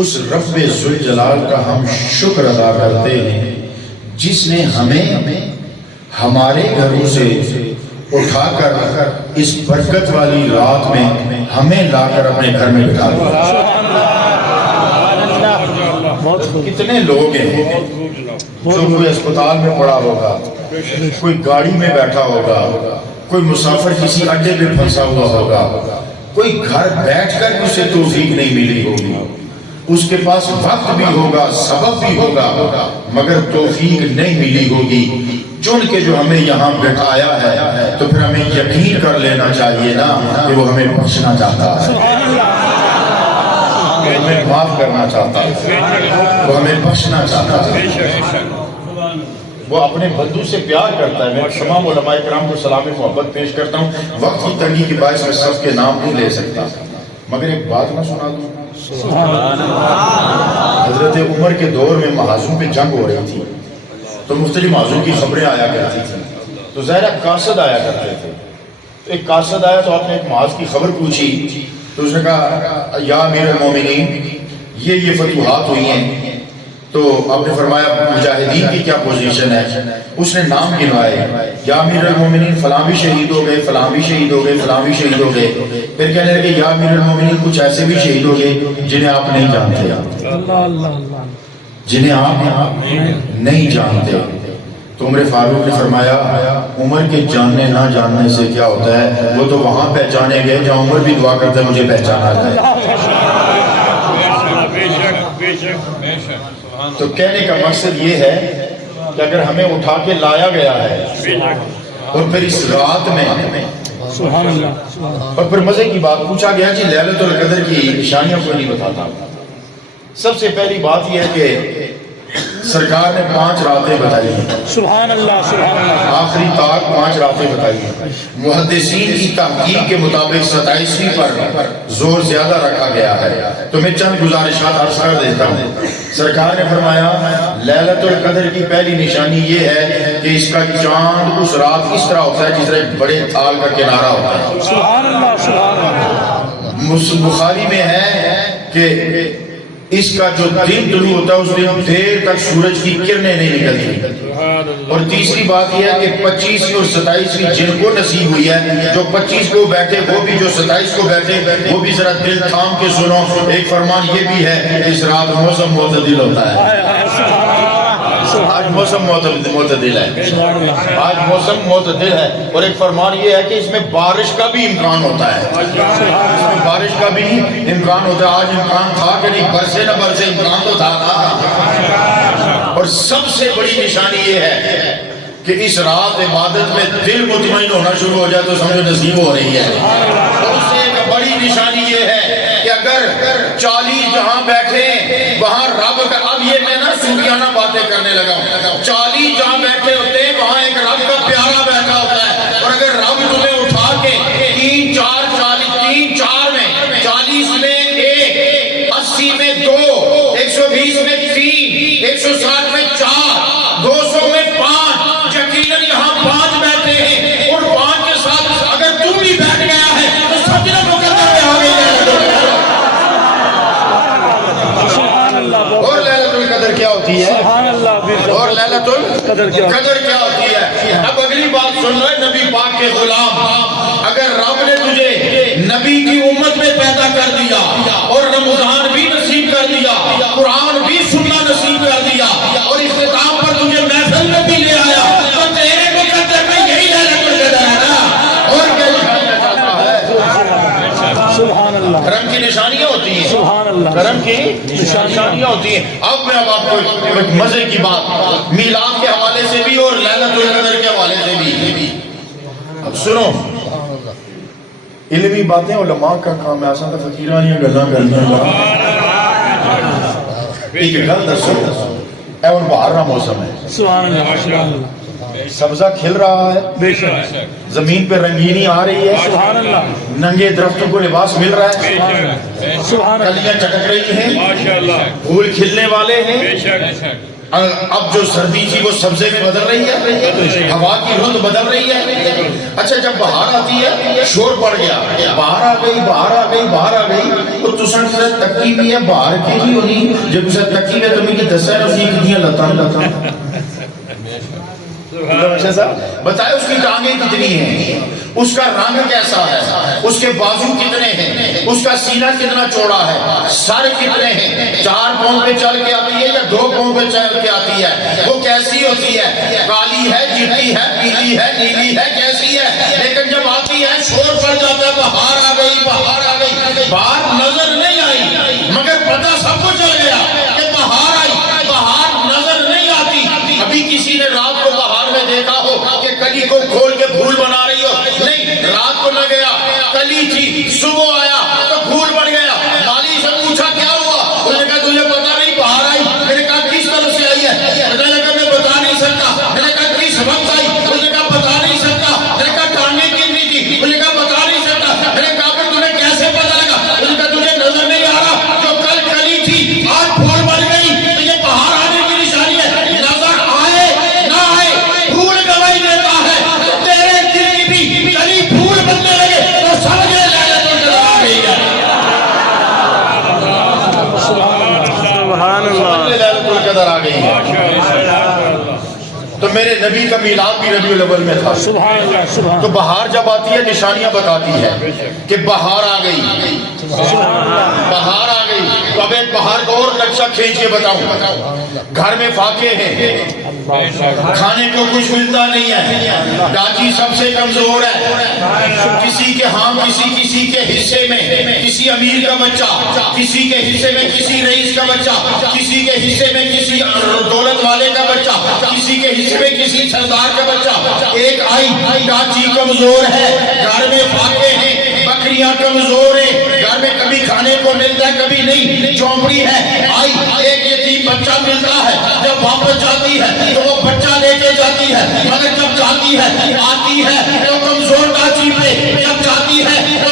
اس رب ذوالجلال کا ہم شکر ادا کرتے ہیں جس نے ہمیں ہمارے گھروں سے اٹھا کر اس برکت والی رات میں ہمیں لا کر اپنے گھر میں بٹھا دیا۔ کتنے لوگ ہیں جو کوئی اسپتال میں پڑا ہوگا، کوئی گاڑی میں بیٹھا ہوگا، کوئی مسافر کسی اڈے پہ پھنسا ہوا ہوگا، کوئی گھر بیٹھ کر بھی اسے توفیق نہیں ملی ہوگی، اس کے پاس وقت بھی ہوگا، سبب بھی ہوگا، مگر توفیق نہیں ملی ہوگی۔ چن کے جو ہمیں یہاں بٹھایا ہے تو پھر ہمیں یقین کر لینا چاہیے نا کہ وہ ہمیں بخشنا چاہتا ہے، وہ ہمیں معاف کرنا چاہتا ہے، وہ ہمیں بخشنا چاہتا ہے، وہ اپنے بندوں سے پیار کرتا ہے۔ میں تمام علماء کرام کو سلام محبت پیش کرتا ہوں۔ وقت کی تنگی کی باعث میں سب کے نام نہیں لے سکتا، مگر ایک بات میں سنا دوں۔ حضرت عمر کے دور میں محاذوں پہ جنگ ہو رہی تھی تو مختلف محاذوں کی خبریں آیا کرتی تھیں، تو ظاہرہ قاصد آیا کرتے تھے۔ ایک قاصد آیا تو آپ نے ایک محاذ کی خبر پوچھی تو اس نے کہا یا امیر المومنین یہ فتوحات ہوئی ہیں، تو آپ نے فرمایا مجاہدین کی کیا پوزیشن ہے؟ اس نے نام گنوائے، یا امیر المومنین فلاں بھی شہید ہو گئے، فلاں بھی شہید ہو گئے، فلاں بھی شہید ہو گئے۔ پھر کہنے لگے یا امیر المومنین کچھ ایسے بھی شہید ہو گئے جنہیں آپ نہیں جانتے، جنہیں آپ نہیں جانتے۔ تو عمر فاروق نے فرمایا عمر کے جاننے نہ جاننے سے کیا ہوتا ہے، وہ تو وہاں پہچانے گئے جہاں عمر بھی دعا کرتا ہے مجھے پہچانا جائے۔ تو کہنے کا مقصد یہ ہے کہ اگر ہمیں اٹھا کے لایا گیا ہے اور پھر اس رات میں اور پھر مزے کی بات پوچھا گیا جی لیلۃ القدر کی نشانیاں کو نہیں بتاتا۔ سب سے پہلی بات یہ ہے کہ سرکار نے 5 راتیں بتائی ہیں، سبحان اللہ سبحان اللہ، آخری تاک 5 راتیں بتائی ہیں۔ محدثین کی تحقیق کے مطابق 27ویں پر زور زیادہ رکھا گیا ہے، تو میں چند گزارشات عرض کر دیتا ہوں۔ سرکار نے فرمایا لیلۃ القدر کی پہلی نشانی یہ ہے کہ اس کا چاند اس رات اس طرح ہوتا ہے جس طرح ایک بڑے تھال کا کنارہ ہوتا ہے۔ سبحان اللہ سبحان اللہ۔ بخاری میں ہے کہ اس کا جو دن طلوع ہوتا ہے اس دن دیر تک سورج کی کرنیں نہیں نکلتی۔ اور تیسری بات یہ ہے کہ 25ویں اور 27ویں جن کو نصیب ہوئی ہے، جو 25 کو بیٹھے وہ بھی، جو 27 کو بیٹھے وہ بھی ذرا دل تھام کے سنو۔ ایک فرمان یہ بھی ہے کہ اس رات موسم معتدل ہوتا ہے، آج موسم معتدل ہے، آج موسم معتدل ہے۔ اور ایک فرمان یہ ہے کہ اس میں بارش کا بھی امکان ہوتا ہے، اس میں بارش کا بھی امکان ہوتا ہے۔ آج امکان تھا کہ نہیں، برسے نہ برسے امکان تو تھا نا۔ اور سب سے بڑی نشانی یہ ہے کہ اس رات عبادت میں دل مطمئن ہونا شروع ہو جائے تو سمجھو نصیب ہو رہی ہے۔ اور اس سے ایک بڑی نشانی یہ ہے کہ اگر 40 جہاں بیٹھے وہاں رب کا، اب یہ میں نا صوفیانہ باتیں کرنے لگا ہوں، 40 جہاں بیٹھے ہوتے ہیں وہاں ایک رب کا پیارا بیٹھا ہوتا ہے، اور اگر رب تمہیں اٹھا کے 3 4 میں 40 میں 1 80 میں 2 120 میں 3 160 میں 4 200 میں 5 یقیناً یہاں 5 بیٹھے ہیں، اور 5 کے ساتھ اگر تم بھی بیٹھ گیا ہے تو سب نے مقدر میں آگے اور لیلۃ القدر کیا ہوتی ہے، اور لیلۃ القدر کیا ہوتی ہے۔ اب اگلی بات سن لو نبی پاک کے غلام، اگر رب نے تجھے نبی کی امت میں پیدا کر دیا اور رمضان بھی نصیب کر دیا، قرآن بھی سننا نصیب کر دیا، اور اختتام پر تجھے محفل میں بھی لے آیا، تو تیرے مقدر میں یہی لیلۃ القدر ہے نا۔ اور کیا نشانیاں چاہتا ہے؟ سبحان اللہ، کرم کی نشانیاں ہوتی ہیں، سبحان اللہ، کرم کی نشانیاں ہوتی ہیں۔ اب میں آپ کو ایک مزے کی بات میلاد کے حوالے سے بھی اور لیلۃ القدر کے حوالے سے بھی، اب سنو، علمی باتیں علماء کا کام ہے، ایسا تو فقیرانیاں گلاں کرنا۔ ایک گل دسو، اے اور باہر کا موسم ہے، سبحان اللہ سبحان اللہ، سبزہ کھل رہا ہے، بے شک، زمین پہ رنگینی آ رہی ہے، سبحان اللہ، ننگے درختوں کو لباس مل رہا ہے، سبحان اللہ، کلیاں چٹک رہی ہیں، پھول کھلنے والے ہیں، اب جو سردی تھی وہ سبزے میں بدل رہی ہے، ہوا کی رت بدل رہی ہے۔ اچھا جب بہار آتی ہے شور پڑ گیا، باہر آ گئی باہر آ گئی باہر آ گئی، تو تسن سے تکی بھی ہے باہر کی بھی ہونی، جب اسے تکی ہے تمہیں کی دسا ہے اس کی کتنی لتاں بتائے اس کی ٹانگیں کتنی ہیں، اس کا رنگ کیسا ہے، اس کے بازو کتنے ہیں، اس کا سینہ کتنا چوڑا ہے، سر کتنے ہیں، 4 پاؤں پہ چل کے آتی ہے یا 2 پاؤں پہ چل کے آتی ہے، وہ کیسی ہوتی ہے، کالی ہے چٹی ہے پیلی ہے نیلی ہے کیسی ہے، لیکن جب آتی ہے شور پڑ جاتا ہے بہار آ گئی بہار آ گئی، بہار نظر نہیں آئی مگر پتہ سب کو چل گیا کہ بہار آئی، بہار نظر نہیں آتی۔ ابھی کسی نے رات کو بہار میں دیکھا ہو کہ کلی کو کھول کے پھول بنا رہی ہو، نہیں، رات کو نہ گیا، کلی تھی، صبح آیا تو پھول بن گیا، مالی سے پوچھا کیا ہوا، اس نے کہا تجھے پتا نہیں بہار آئی، میں نے کہا کس طرف سے آئی ہے، میں نے کہا میں بتا نہیں سکتا، میں نے کہا کس وقت آئی، اس نے کہا بتا نہیں سکتا، میں نے کہا ٹانگیں کتنی تھی، اس نے کہا بتا نہیں سکتا، میں نے کہا پھر تمہیں کیسے پتا لگا، اس نے کہا تجھے نظر نہیں آ رہا، جو کل کلی تھی آج پھول بن گئی، تو یہ بہار آنے کی نشانی ہے، نظر آئے نہ آئے پھول گواہی دیتا ہے، تو تیرے دل کی بھی کلی پھول بننے لگے تو سمجھے لعنت القدر آ گئی ہے۔ سبحان اللہ، لعنت القدر آ گئی ہے۔ تو میرے نبی کا میلاد بھی ربیع الاول میں تھا۔ سبحان اللہ، سبحان تو بہار جب آتی ہے نشانیاں بتاتی ہے کہ بہار آ گئی، بہار آ گئی۔ تو اب ایک بہار کا اور نقشہ کھینچ کے بتاؤں، گھر میں فاقے ہیں، کھانے کو کچھ ملتا نہیں ہے، ڈاچی سب سے کمزور ہے، کسی کے ہاں کسی کے حصے میں کسی امیر کا بچہ، کسی کے حصے میں کسی رئیس کا بچہ، کسی کے حصے میں کسی دولت والے کا بچہ، کسی کے حصے میں کسی سردار کا بچہ۔ ایک آئی ڈاچی کمزور ہے، گھر میں فاقے ہیں، بکریاں کمزور ہیں، گھر میں کبھی کھانے کو ملتا ہے کبھی نہیں، چونپڑی ہے، آئی ایک یتیم بچہ ملتا ہے، جب واپس جاتی ہے تو وہ بچہ لے کے جاتی ہے، مگر جب جاتی ہے آتی ہے تو کمزور ڈاچی پہ، جب جاتی ہے تو